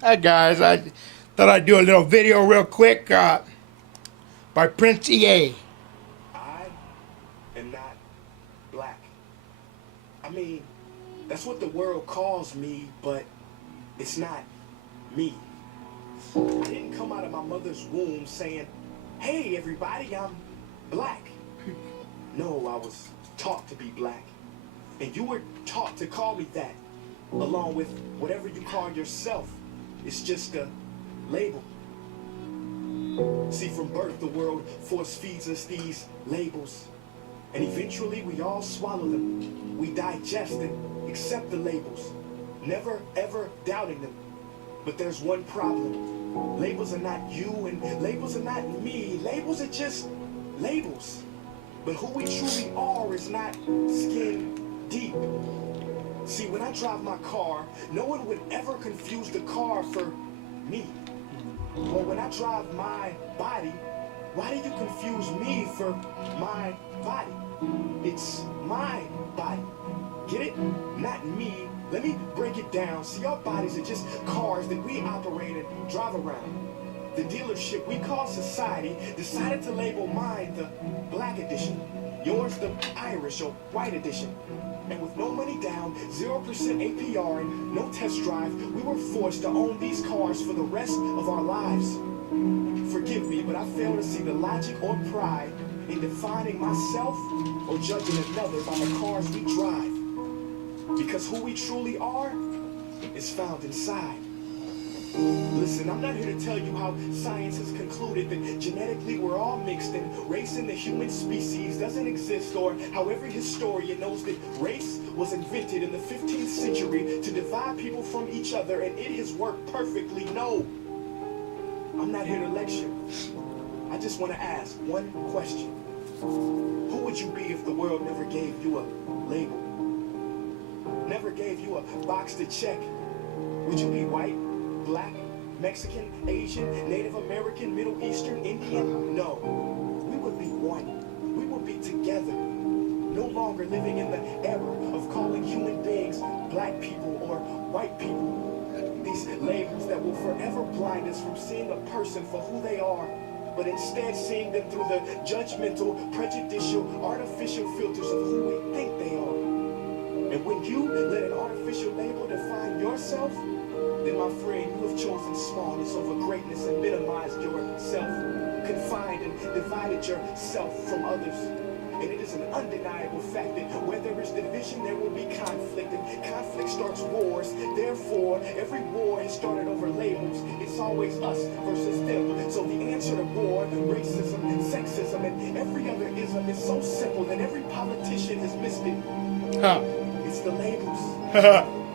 Hi guys, I thought I'd do a little video real quick by Prince EA. I am not black. I mean, that's what the world calls me, but it's not me. I didn't come out of my mother's womb saying, hey everybody, I'm black. No, I was taught to be black. And you were taught to call me that, along with whatever you call yourself. It's just a label. See, from birth, the world force feeds us these labels. And eventually, we all swallow them. We digest and accept the labels, never, ever doubting them. But there's one problem. Labels are not you, and labels are not me. Labels are just labels. But who we truly are is not skin deep. See, when I drive my car, no one would ever confuse the car for me. Or when I drive my body, why do you confuse me for my body? It's my body. Get it? Not me. Let me break it down. See, our bodies are just cars that we operate and drive around. The dealership we call society decided to label mine the black edition, yours the Irish or white edition. And with no money down, 0% APR, and no test drive, we were forced to own these cars for the rest of our lives. Forgive me, but I fail to see the logic or pride in defining myself or judging another by the cars we drive. Because who we truly are is found inside. Listen, I'm not here to tell you how science has concluded that genetically we're all mixed and race in the human species doesn't exist, or how every historian knows that race was invented in the 15th century to divide people from each other and it has worked perfectly. No, I'm not here to lecture. I just want to ask one question. Who would you be if the world never gave you a label? Never gave you a box to check? Would you be white, black, Mexican, Asian, Native American, Middle Eastern, Indian? No. We would be one. We would be together. No longer living in the era of calling human beings black people or white people. These labels that will forever blind us from seeing a person for who they are, but instead seeing them through the judgmental, prejudicial, artificial filters of who we think they are. And when you let an artificial label define yourself, then my friend, you have chosen smallness over greatness and minimized yourself, confined and divided yourself from others. And it is an undeniable fact that where there is division, there will be conflict, and conflict starts wars. Therefore, every war has started over labels. It's always us versus them. So the answer to war, racism, sexism, and every other ism is so simple that every politician has missed it. Huh. It's the labels.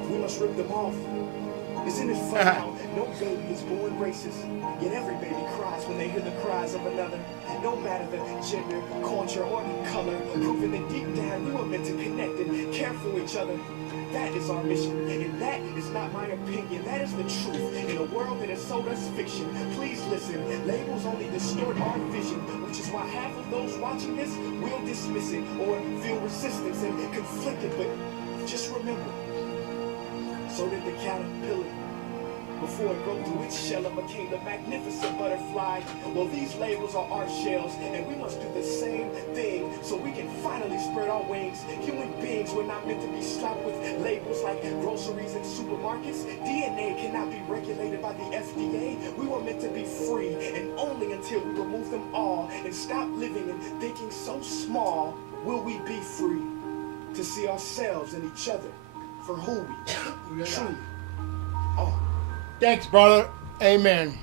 We must rip them off. Isn't it funny how no baby is born racist, yet every baby cries when they hear the cries of another? No matter the gender, culture, or color, proving that deep down we were meant to connect and care for each other. That is our mission, and that is not my opinion. That is the truth in a world that has sold us fiction. Please listen, labels only distort our vision, which is why half of those watching this will dismiss it or feel resistance and conflicted. But just remember, so did the caterpillar. Before it broke through its shell and became the magnificent butterfly. Well, these labels are our shells, and we must do the same thing so we can finally spread our wings. Human beings were not meant to be stopped with labels like groceries and supermarkets. DNA cannot be regulated by the FDA. We were meant to be free, and only until we remove them all and stop living and thinking so small will we be free to see ourselves and each other for who we truly are. Thanks, brother. Amen.